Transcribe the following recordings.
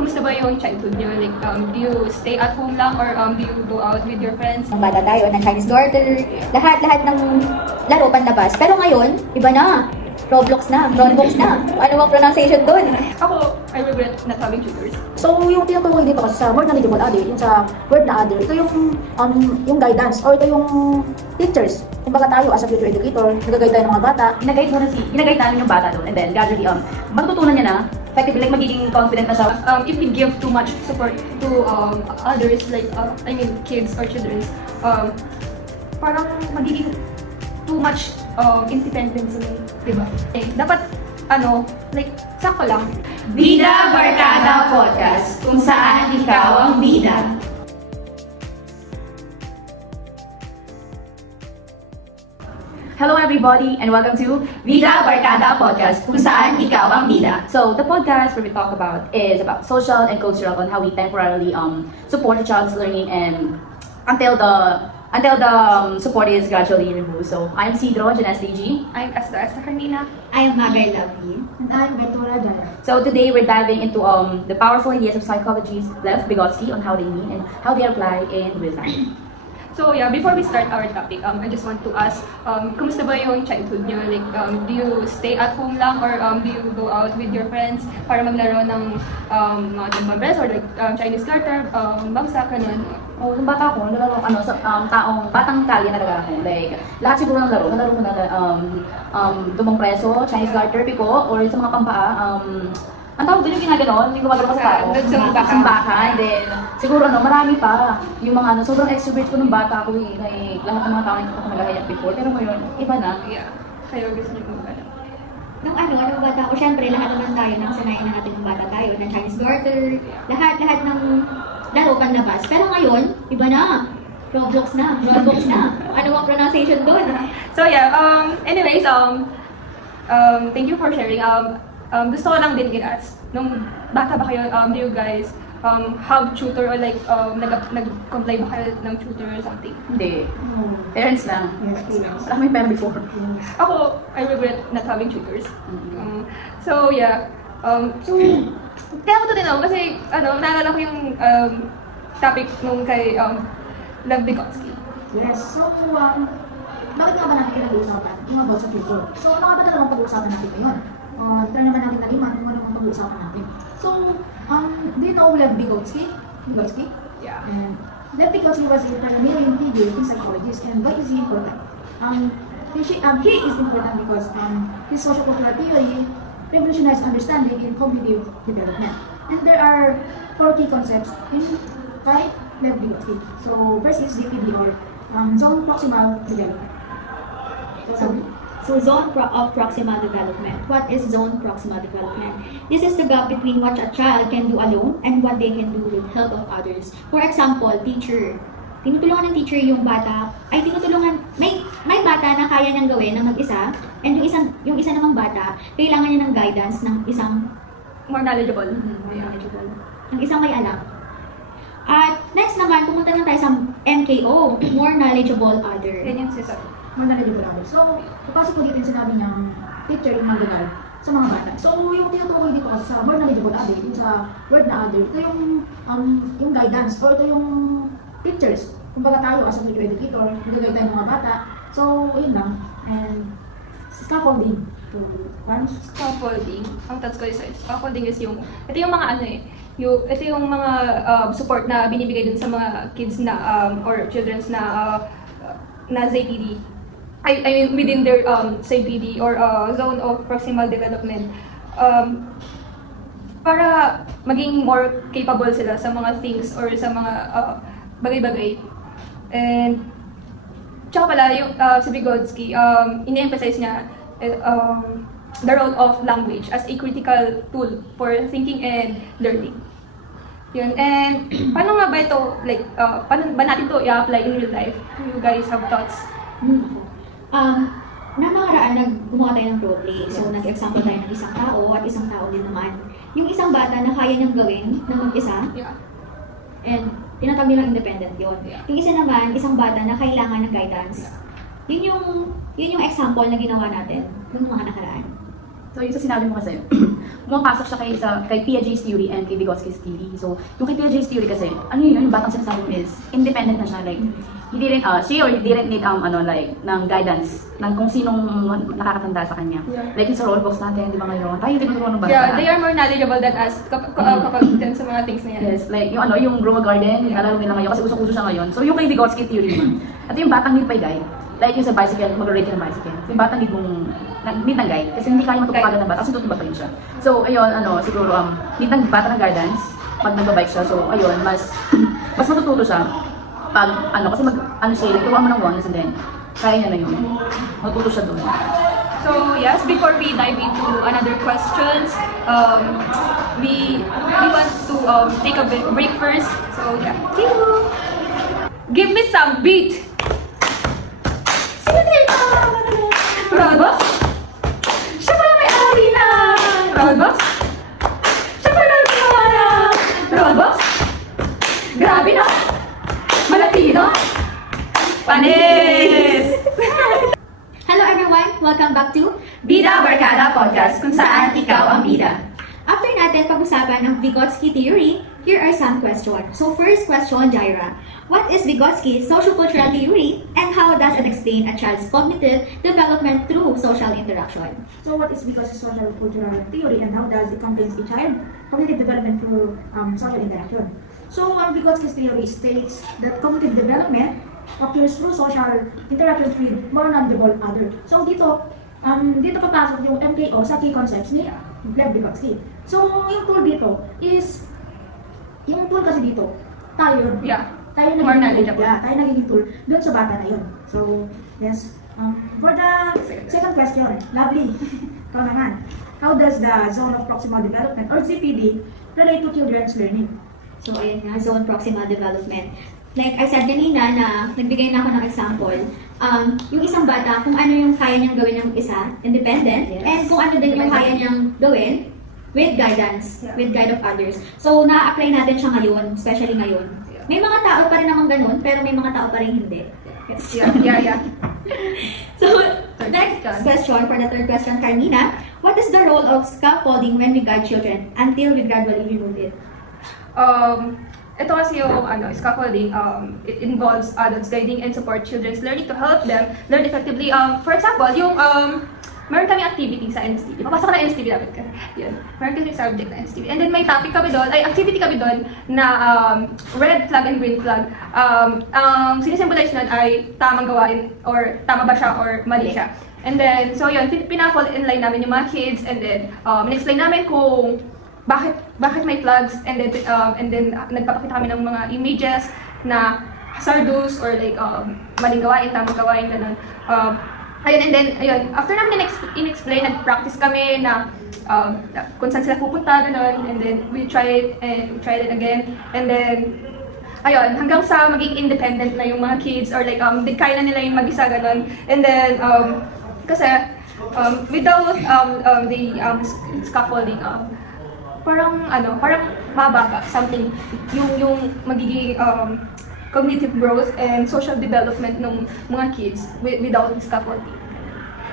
Kumusta ba yung childhood niyo? Like, do you stay at home lang or do you go out with your friends? Nung bata tayo, ng Chinese Garter, lahat ng laro panlabas. Pero ngayon, iba na. Roblox na, Ano bang pronunciation doon? Ako, I regret not having tutors. So, yung tinutukoy dito kasi sa word knowledgeable adult, yung sa word na adult, ito yung guidance or ito yung teachers. Kumbaga tayo as a future educator, nag-guide tayo ng mga bata. Ginagayad namin yung bata doon and then gradually, matutunan niya na, effectively, like magiging confident na siya. If we give too much support to others, like, kids or children, parang magiging too much independence, diba? Dapat, sakto lang. Bida Barkada Podcast, kung saan ikaw ang bida. Hello everybody and welcome to Bida Barkada Podcast, kung saan ikaw ang bida. So the podcast where we talk about is about social and cultural on how we temporarily support a child's learning and until the support is gradually removed. So I'm Cedro, Jan SDG. I'm Esther Carmina. I'm Margaret Lovely. And I'm Ventura Jara. So today we're diving into the powerful ideas of psychology's Lev Vygotsky on how they mean and how they apply in real time. So yeah, before we start our topic, I just want to ask, kumusta ba yung childhood niyo? Like, do you stay at home lang or do you go out with your friends para maglaro ng mga tumbang or like Chinese Garter, bagsak, ganun? Oh, nung bata ako, nalaro batang kalye na ako. Like, lahat siguro ng laro. Nalaro ko na dumang preso, Chinese Garter, piko, or sa mga pampaa, ang tawag doon yung ginaganon, yung gumagano ka sa tao. Sambaka. And then, siguro marami pa. Yung mga sobrang extrovert ko nung bata ako lahat ng mga tao hindi ko nagahayak before. Pero ngayon, iba na. Yeah. Kayo gusto niyo kung ano? Nung bata ako, syempre, lahat naman tayo, nakasanayan na natin ng bata tayo, ng Chinese Garter, lahat ng laro panlabas. Pero ngayon, iba na. Roblox na. Ano ang pronunciation doon? So yeah, anyways, thank you for sharing. Gusto ko lang din i-ask, nung bata ba kayo, do you guys have tutor or like nag-comply ba kayo ng tutor or something? Hindi. Parents lang. Wala kami parent before. Ako, I regret not having tutors. So yeah, kaya ako ito din ako kasi naalala ko yung topic nung kay Lev Vygotsky. Yes, so, bakit nga ba natin pinag-uusapan? Yung about sa tutor. So, ano nga ba talagang pag-uusapan natin ngayon? Try naman natin naliman kung ano ang pag-uusapan natin. So, do you know Lev Vygotsky? Yeah. And Lev Vygotsky was a pioneering figure in psychologist. And why is he important? He is important because his social-cultural theory revolutionized understanding in cognitive development. And there are 4 key concepts by Lev Vygotsky. So, first is ZPD or zone proximal development. So zone of proximal development. What is zone proximal development? This is the gap between what a child can do alone and what they can do with help of others. For example, teacher. Tinutulungan ng teacher yung bata, may bata na kaya niyang gawin na mag-isa, and yung isa namang bata, kailangan niya ng guidance ng isang More knowledgeable. ng isang may alam. At next naman, pumunta na tayo sa MKO, more knowledgeable other. Yan yung sisa. More knowledgeable ako. So, kapasok ko dito yung sinabi niyang teacher yung mag-guide sa mga bata. So, yung tinutukoy dito kasi sa more knowledgeable adult, yung sa word na adult, ito yung guidance or ito yung teachers. Kumbaga tayo as a future educator, nag-guide tayo ng mga bata. So, yun lang. And scaffolding. Scaffolding. Ang thoughts ko is scaffolding is ito yung mga ito yung mga support na binibigay dun sa mga kids na or children's na ZPD. I mean within their ZPD or zone of proximal development. Para maging more capable sila sa mga things or sa mga bagay-bagay. And tsaka pala yung si Vygotsky, ini-emphasize niya the role of language as a critical tool for thinking and learning. Yun. And paano nga ba ito, like, paano ba natin ito i-apply in real life? Do you guys have thoughts? Nakaraan, gumawa tayo ng roleplay. So, nag-example tayo ng isang tao at isang tao din naman. Yung isang bata na kaya niyang gawin na mag-isa, and tinatawag nilang independent yun. Yung isa naman, isang bata na kailangan ng guidance. Yun yung example na ginawa natin nung mga nakaraan. So yung sa sinabi mo kasi, pumapasok siya kay Piaget's theory and kay Vygotsky's theory. So yung kay Piaget's theory kasi, ano yun, yung batang sinasabi mo is independent na siya. Like, he didn't need ng guidance ng kung sinong nakakatanda sa kanya. Yeah. Like yung sa roll books natin, di ba ngayon? Tayo hindi mo ng bata. Yeah, they are more knowledgeable than us kapag dun sa mga things na yan. Yes, like yung Grow a Garden, alam nila ngayon kasi usok-uso siya ngayon. So yung kay Vygotsky theory naman. At yung batang need by guide. Like yung sa bicycle, mag-rate ng bicycle. Yung batang need ng guide. Kasi hindi kaya matutupagad ng bata kasi tutumba pa rin siya. So ayun, siguro need ng bata ng guidance pag nag-bike siya. So ayun, mas matututo siya pag kasi like turuan mo ng once and then kaya niya na yun. Matututo siya doon. So yes, before we dive into another questions, we want to take a break first. So yeah, see you. Give me some beat. Roadbox. Siya pala may ari na. Roadbox. Siya pala may na. Roadbox. Grabe no. Malatino. Panis. Hello everyone! Welcome back to Bida Barkada Podcast, kung saan ikaw ang bida. After natin pag-usapan ang Vygotsky theory, here are some questions. So first question, Jaira. What is Vygotsky's sociocultural theory and how does it explain a child's cognitive development through social interaction? So what is Vygotsky's social cultural theory and how does it contains a child cognitive development through social interaction? So Vygotsky's theory states that cognitive development occurs through social interactions with more knowledgeable others. So dito papasok yung MKO sa key concepts ni Lev Vygotsky. So yung tool dito is, yung tool kasi dito, tayo More knowledgeable. tayo nagiging tool doon sa bata na yun. So, yes. For the second question, lovely. Ikaw naman. How does the zone of proximal development or ZPD relate to children's learning? So ayun nga, zone proximal development. Like I said kanina na nagbigay na ako ng example, yung isang bata, kung ano yung kaya niyang gawin ng isa, independent, Yes. and kung ano din yung kaya niyang gawin with guidance, with guide of others. So na-apply natin siya ngayon, especially ngayon. May mga tao pa rin naman ganun, pero may mga tao pa rin hindi. Yeah. So, next question, for the third question, Carmina, what is the role of scaffolding when we guide children until we gradually remove it? Ito kasi yung scaffolding, it involves adults guiding and support children's learning to help them learn effectively. For example, yung meron kami activity sa NSTV. Papasok ka na NSTV dapat ka. Yun. Meron kami subject na NSTV. And then may topic kami doon, activity kami doon na red flag and green flag. Ang sinisimbolize nun ay tamang gawain or tama ba siya or mali siya. And then, so yun, pinafall in line namin yung mga kids and then in-explain namin kung bakit may flags and then nagpapakita kami ng mga images na hazardous or like maling gawain, tamang gawain, ganun. Ayun, and then, after namin in-explain, nag-practice kami na kung saan sila pupunta, gano'n, and then we tried it again, and then, ayun, hanggang sa maging independent na yung mga kids, or like, kaya na nila yung mag-isa, gano'n, and then, kasi, without the scaffolding, parang mababa, something, yung magiging, cognitive growth and social development ng mga kids without scaffolding.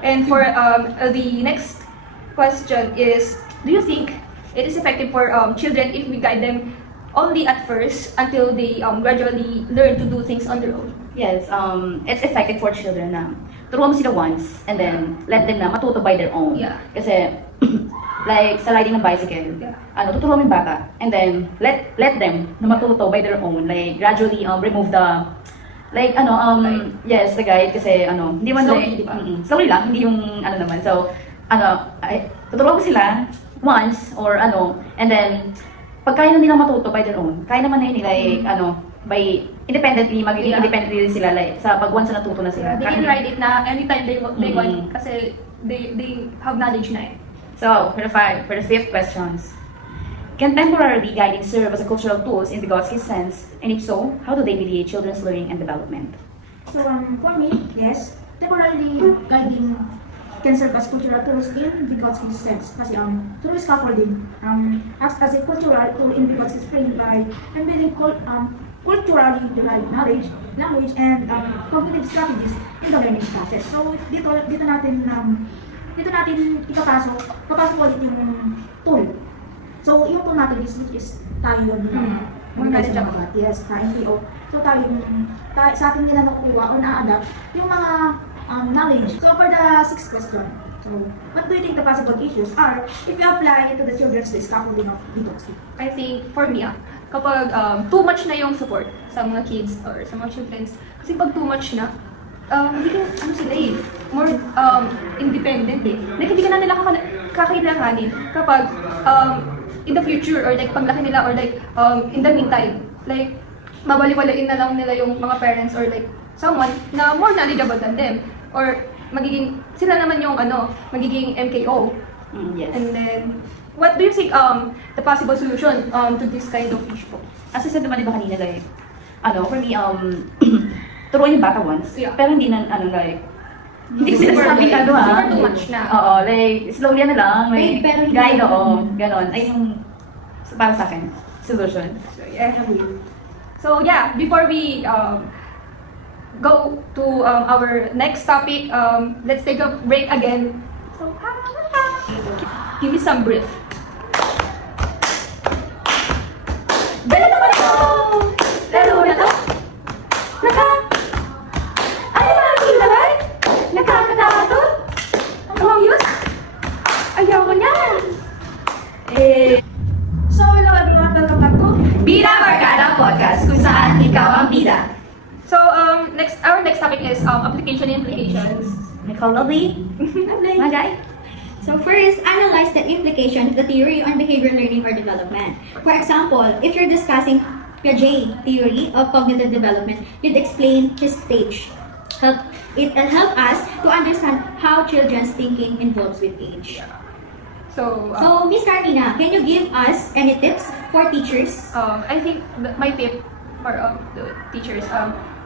And for the next question is, do you think it is effective for children if we guide them only at first until they gradually learn to do things on their own? Yes, it's effective for children na turuan mo sila once and then let them na matuto by their own. Yeah. Kasi like sa riding ng bicycle, tuturuan mo yung bata and then let them na matuto by their own, like gradually remove the yes, the guide kasi hindi man Slowly, slowly lang, hindi yung naman. So tuturuan mo sila once or and then pag kaya na nila matuto by their own, kaya naman na yun like by independently, magiging independently sila like sa pag once na natuto na sila. They can ride it na anytime they want kasi they have knowledge na eh. So, for the fifth questions, can temporarily guiding serve as a cultural tools in Vygotsky's sense? And if so, how do they mediate children's learning and development? So for me, yes, temporarily guiding can serve as cultural tools in Vygotsky's sense. Kasi through scaffolding, acts as a cultural tool in Vygotsky's frame by embedding culturally derived knowledge, language, and cognitive strategies in the learning process. So dito natin dito natin papasok ulit yung tool. So, yung tool natin is tayo yung More knowledgeable. Yes, sa NPO. So, sa atin nila nakukuha o na-adapt yung mga knowledge. So, for the 6th question, so, what do you think the possible issues are if you apply it to the children's scaffolding of Vygotsky? I think, for me, kapag too much na yung support sa mga kids or sa mga children, kasi pag too much na, hindi ka, sila more independent Like, hindi ka na nila kakailanganin kapag in the future or like paglaki nila or like in the meantime, like, mabaliwalain na lang nila yung mga parents or like someone na more knowledgeable than them or magiging, sila naman yung magiging MKO. Yes. And then, what do you think the possible solution to this kind of issue? As I said naman diba kanina, like, for me, turuan yung bata once, Yeah. pero hindi na, hindi sila Super sabi, super too much na. Oo, like, slowly na lang, like, Pero hindi guide, na- ganon. Ay, yung, para sa akin, solution. So yeah, before we go to our next topic, let's take a break again. So, give me some breath. Dala naman ito! Laro na to! Ano na ang kilay? Nakakatakot? Among yun? Ayaw ko niyan! So, hello everyone, welcome back to Bida Barkada Podcast, kung saan ikaw ang bida. So, our next topic is application implications. Nicole Lovely. Magay. So first, analyze the implication of the theory on behavior learning or development. For example, if you're discussing Piaget theory of cognitive development, you'd explain his stage. It'll help us to understand how children's thinking evolves with age. So, So, Miss Carmina, can you give us any tips for teachers? I think my tip for the teachers,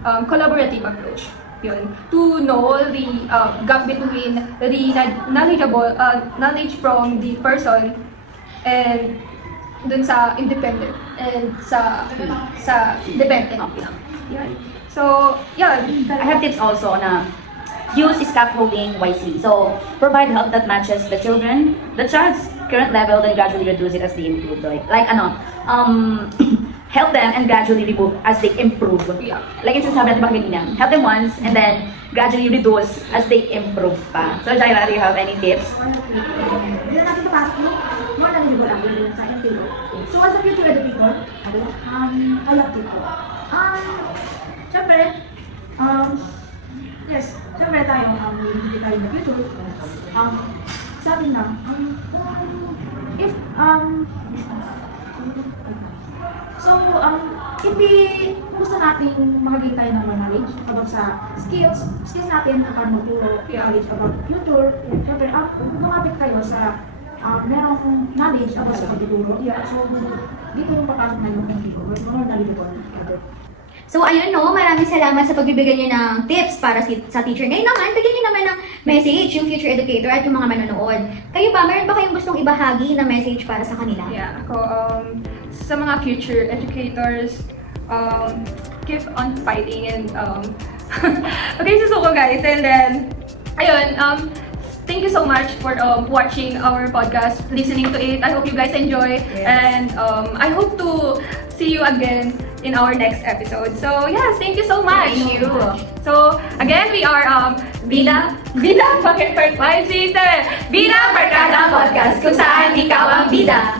collaborative approach. Yun, to know the gap between the knowledge from the person and dun sa independent and sa dependent lang. Yun. So, yeah, I have tips also na use scaffolding wisely. So, provide help that matches the child's current level, then gradually reduce it as they improve. Like help them and gradually remove as they improve. Yeah. Like yung sinasabi natin pa kanina. Help them once and then gradually reduce as they improve pa. So, Jaira, do you have any tips? Hindi na natin papasok yung more knowledgeable ang learning sa NPO. So, as a future educator, I have tip ko. Siyempre, yes, siyempre tayo, hindi tayo in the future. Sabi na, if gusto nating makagay tayo ng more knowledge about sa skills natin, paano magturo, knowledge about future, syempre, lumapit kayo sa merong knowledge about sa pagtuturo. So, dito yung papasok na yung more knowledgeable. So, ayun no, maraming salamat sa pagbibigay niyo ng tips para sa teacher. Ngayon naman, bigyan niyo naman ng message yung future educator at yung mga manonood. Kayo ba, meron ba kayong gustong ibahagi na message para sa kanila? Yeah, ako, sa mga future educators, keep on fighting and, okay, susuko guys, and then, ayun, thank you so much for watching our podcast, listening to it. I hope you guys enjoy, and I hope to see you again in our next episode. So, yes, thank you so much. Thank you. So, again, we are Bida Barkada Podcast, kung saan ikaw ang bida.